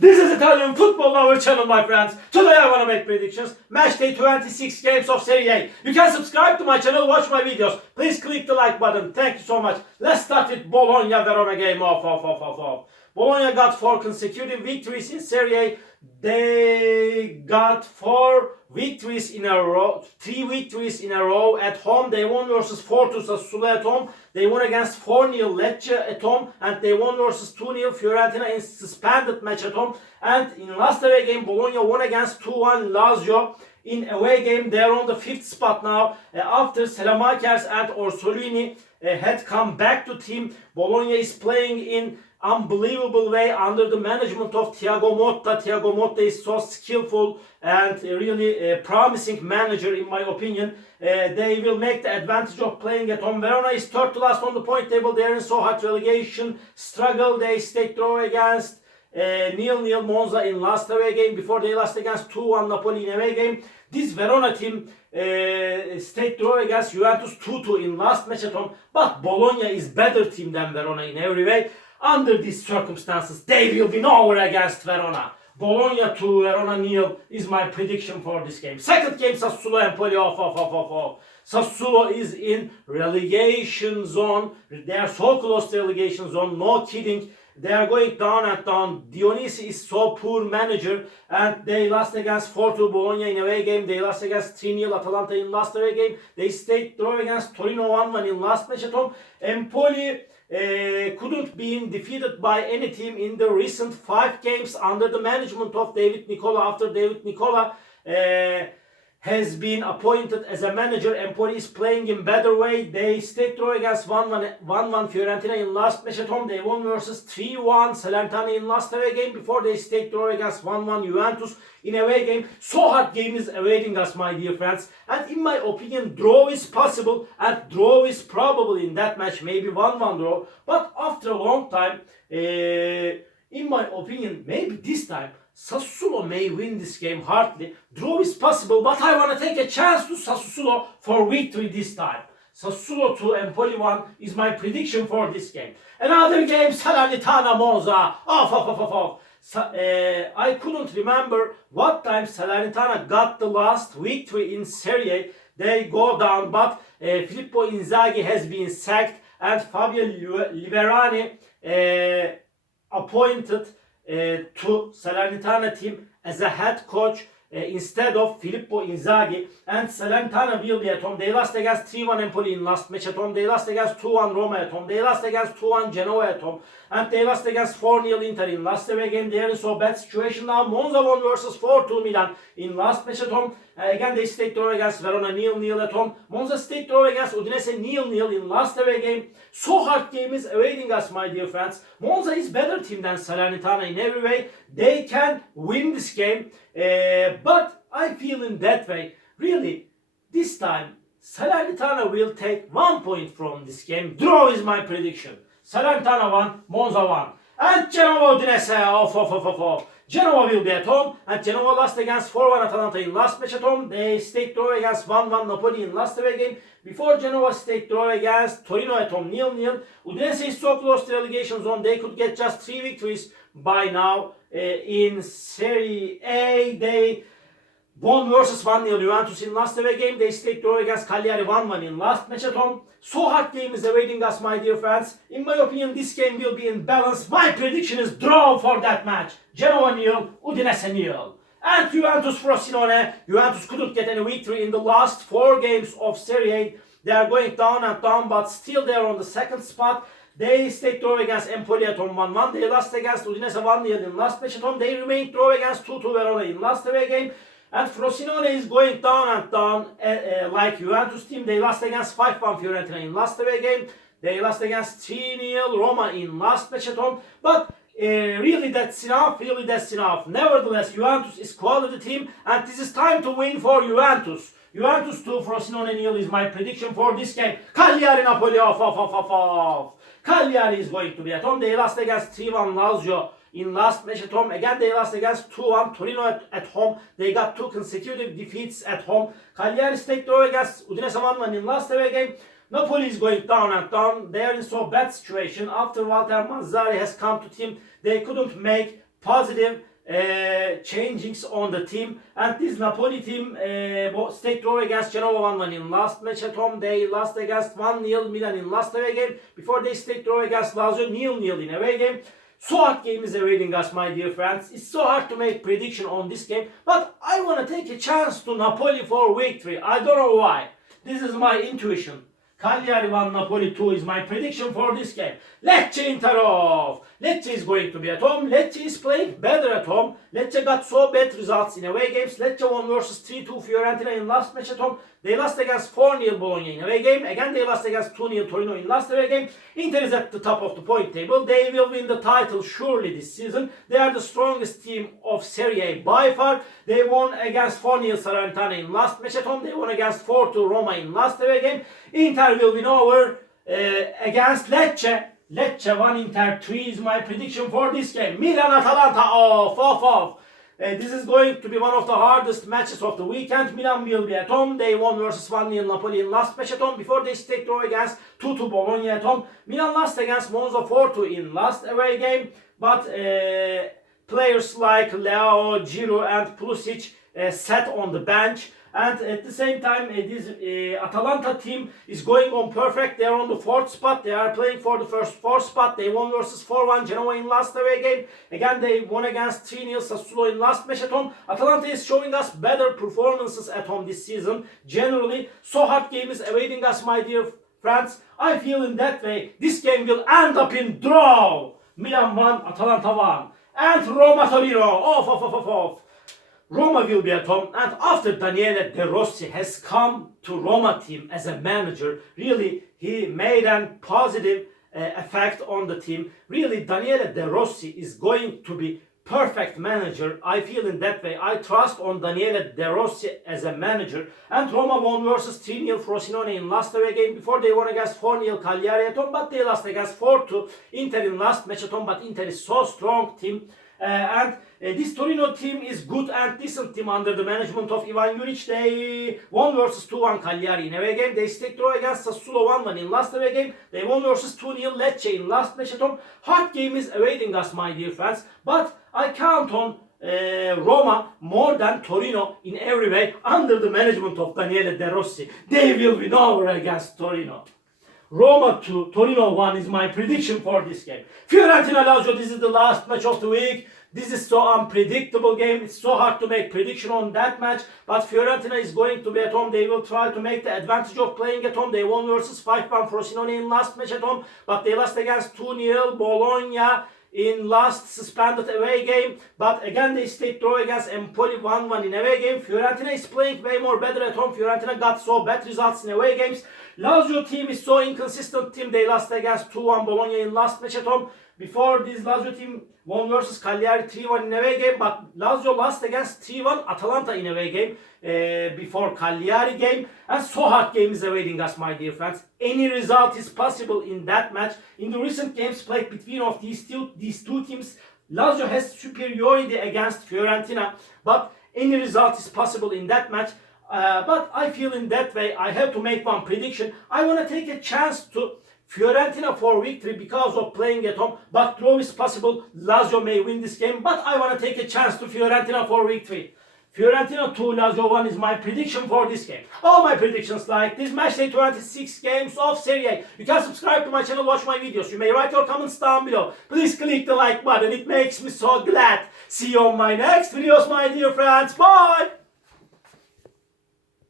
This is Italian Football Lover channel, my friends. Today I want to make predictions. Match day 26 games of Serie A. You can subscribe to my channel, watch my videos. Please click the like button. Thank you so much. Let's start with Bologna Verona game. Bologna got 4 consecutive victories in Serie A. They got 4 victories in a row, 3 victories in a row at home. They won versus 4-2 Sassuolo at home. They won against 4-0 Lecce at home, and they won versus 2-0 Fiorentina in suspended match at home. And in last away game, Bologna won against 2-1 Lazio. In away game, they are on the 5th spot now after Selemakers and Orsolini had come back to team. Bologna is playing in unbelievable way under the management of Thiago Motta. Thiago Motta is so skillful and really promising manager, in my opinion. They will make the advantage of playing at home. Verona is third to last on the point table. They are in so hard relegation struggle. They stayed draw against 0-0 Monza in last away game before they lost against 2-1 Napoli in away game. This Verona team stayed draw against Juventus 2-2 in last match at home. But Bologna is better team than Verona in every way. Under these circumstances, they will win over against Verona. Bologna 2, Verona 0 is my prediction for this game. Second game, Sassuolo Empoli. Sassuolo is in relegation zone. They are so close to relegation zone, no kidding. They are going down and down. Dionisi is so poor manager, and they lost against 4-2 Bologna in away game. They lost against 3-0 Atalanta in last away game. They stayed draw against Torino 1-1 in last match at home. Empoli couldn't be defeated by any team in the recent 5 games under the management of David Nicola. After David Nicola has been appointed as a manager, Empoli is playing in better way. They stayed draw against 1-1 Fiorentina in last match at home. They won versus 3-1 Salernitana in last away game before they stayed draw against 1-1 Juventus in away game. So hard game is awaiting us, my dear friends. And in my opinion, draw is possible and draw is probable in that match. Maybe 1-1 draw. But after a long time, in my opinion, maybe this time Sassuolo may win this game hardly. Draw is possible, but I want to take a chance to Sassuolo for victory this time. Sassuolo 2, Empoli 1 is my prediction for this game. Another game, Salernitana Monza. I couldn't remember what time Salernitana got the last victory in Serie A. They go down, but Filippo Inzaghi has been sacked and Fabio Liverani appointed to Salernitana team as a head coach instead of Filippo Inzaghi. And Salernitana will be at home. They lost against 3-1 Empoli in last match at home. They lost against 2-1 Roma at home. They lost against 2-1 Genoa at home. And they lost against 4-0 Inter in last away game. They are in so bad situation now. Monza won versus 4-2 Milan in last match at home. Again, they stayed draw against Verona 0-0 at home. Monza stayed draw against Udinese 0-0 in last away game. So hard game is awaiting us, my dear friends. Monza is better team than Salernitana in every way. They can win this game. But I feel in that way, really, this time Salernitana will take 1 point from this game. Draw is my prediction. Salernitana 1, Monza 1. And Genoa Udinese. Genoa will be at home, and Genoa lost against 4-1 Atalanta in last match at home. They stayed draw against 1-1 Napoli in last away game. Before Genoa stayed draw against Torino at home 0-0. Udinese is so close to relegation zone, they could get just 3 victories by now. In Serie A, they won versus 1-0 Juventus in last away game. They stayed draw against Cagliari 1-1 in last match at home. So hard game is awaiting us, my dear friends. In my opinion, this game will be in balance. My prediction is draw for that match. Genoa 0, Udinese 0. And Juventus Frosinone. Juventus couldn't get any victory in the last 4 games of Serie A. They are going down and down, but still they are on the 2nd spot. They stayed draw against Empoli at home 1-1. They lost against Udinese 1-0 in last match at home. They remained draw against 2-2 Verona in last away game. And Frosinone is going down and down like Juventus team. They lost against 5-1 Fiorentina in last away game. They lost against 3-0 Roma in last match at home. But really that's enough. Nevertheless, Juventus is quality team, and this is time to win for Juventus. Juventus 2, Frosinone 0 is my prediction for this game. Cagliari Napoli Cagliari is going to be at home. They lost against 3-1 Lazio in last match at home. Again, they lost against 2-1 Torino at home. They got 2 consecutive defeats at home. Cagliari stayed draw against Udinese 1-1 in last away game. Napoli is going down and down. They are in so bad situation. After Walter Mazzarri has come to team, they couldn't make positive changings on the team. And this Napoli team stayed draw against Genoa 1-1 in last match at home. They lost against 1-0 Milan in last away game. Before they stayed draw against Lazio 0-0 in away game. So hard game is awaiting us, my dear friends. It's so hard to make prediction on this game, but I want to take a chance to Napoli for victory. I don't know why. This is my intuition. Cagliari 1, Napoli 2 is my prediction for this game. Lecce Inter off. Lecce is going to be at home. Lecce is playing better at home. Lecce got so bad results in away games. Lecce won versus 3-2 Fiorentina in last match at home. They lost against 4-0 Bologna in away game. Again they lost against 2-0 Torino in last away game. Inter is at the top of the point table. They will win the title surely this season. They are the strongest team of Serie A by far. They won against 4-0 Salernitana in last match at home. They won against 4-2 Roma in last away game. Inter will win over against Lecce. Lecce 1, Inter 3 is my prediction for this game. Milan Atalanta off. This is going to be one of the hardest matches of the weekend. Milan will be at home. They won versus 1-0 Napoli in last match at home. Before they stayed draw against 2-2 Bologna at home. Milan lost against Monza 4-2 in last away game. But players like Leo, Giroud and Pulisic sat on the bench. And at the same time, this Atalanta team is going on perfect. They are on the 4th spot. They are playing for the first 4th spot. They won versus 4-1 Genoa in last away game. Again, they won against 3-0 Sassuolo in last match at home. Atalanta is showing us better performances at home this season. Generally, so hard game is awaiting us, my dear friends. I feel in that way, this game will end up in draw. Milan 1, Atalanta 1. And Roma Torino off. Roma will be at home, and after Daniele De Rossi has come to Roma team as a manager, really he made a positive effect on the team. Really Daniele De Rossi is going to be perfect manager. I feel in that way. I trust on Daniele De Rossi as a manager. And Roma won versus 3-0 Frosinone in last away game. Before they won against 4-0 Cagliari at home, but they lost against 4-2 Inter in last match at home. But Inter is so strong team. This Torino team is good and decent team under the management of Ivan Juric. They won versus 2-1 Cagliari in away game. They stayed draw against Sassuolo 1-1 in last away game. They won versus 2-0 Lecce in last match at home. Hard game is awaiting us, my dear friends. But I count on Roma more than Torino in every way under the management of Daniele De Rossi. They will win over against Torino. Roma 2, Torino 1 is my prediction for this game. Fiorentina Lazio, this is the last match of the week. This is so unpredictable game. It's so hard to make prediction on that match. But Fiorentina is going to be at home. They will try to make the advantage of playing at home. They won versus 5-1 Frosinone in last match at home. But they lost against 2-0 Bologna in last suspended away game. But again they stayed draw against Empoli 1-1 in away game. Fiorentina is playing way more better at home. Fiorentina got so bad results in away games. Lazio team is so inconsistent team. They lost against 2-1 Bologna in last match at home. Before this Lazio team won versus Cagliari 3-1 in away game, but Lazio lost against 3-1 Atalanta in away game before Cagliari game. And so hard game is awaiting us, my dear friends. Any result is possible in that match. In the recent games played between of these two teams, Lazio has superiority against Fiorentina, but any result is possible in that match. But I feel in that way I have to make one prediction. I want to take a chance to Fiorentina for victory because of playing at home, but draw is possible. Lazio may win this game, but I want to take a chance to Fiorentina for victory. Fiorentina 2, Lazio 1 is my prediction for this game. All my predictions like this match day 26 games of Serie A. You can subscribe to my channel, watch my videos. You may write your comments down below. Please click the like button, it makes me so glad. See you on my next videos, my dear friends. Bye!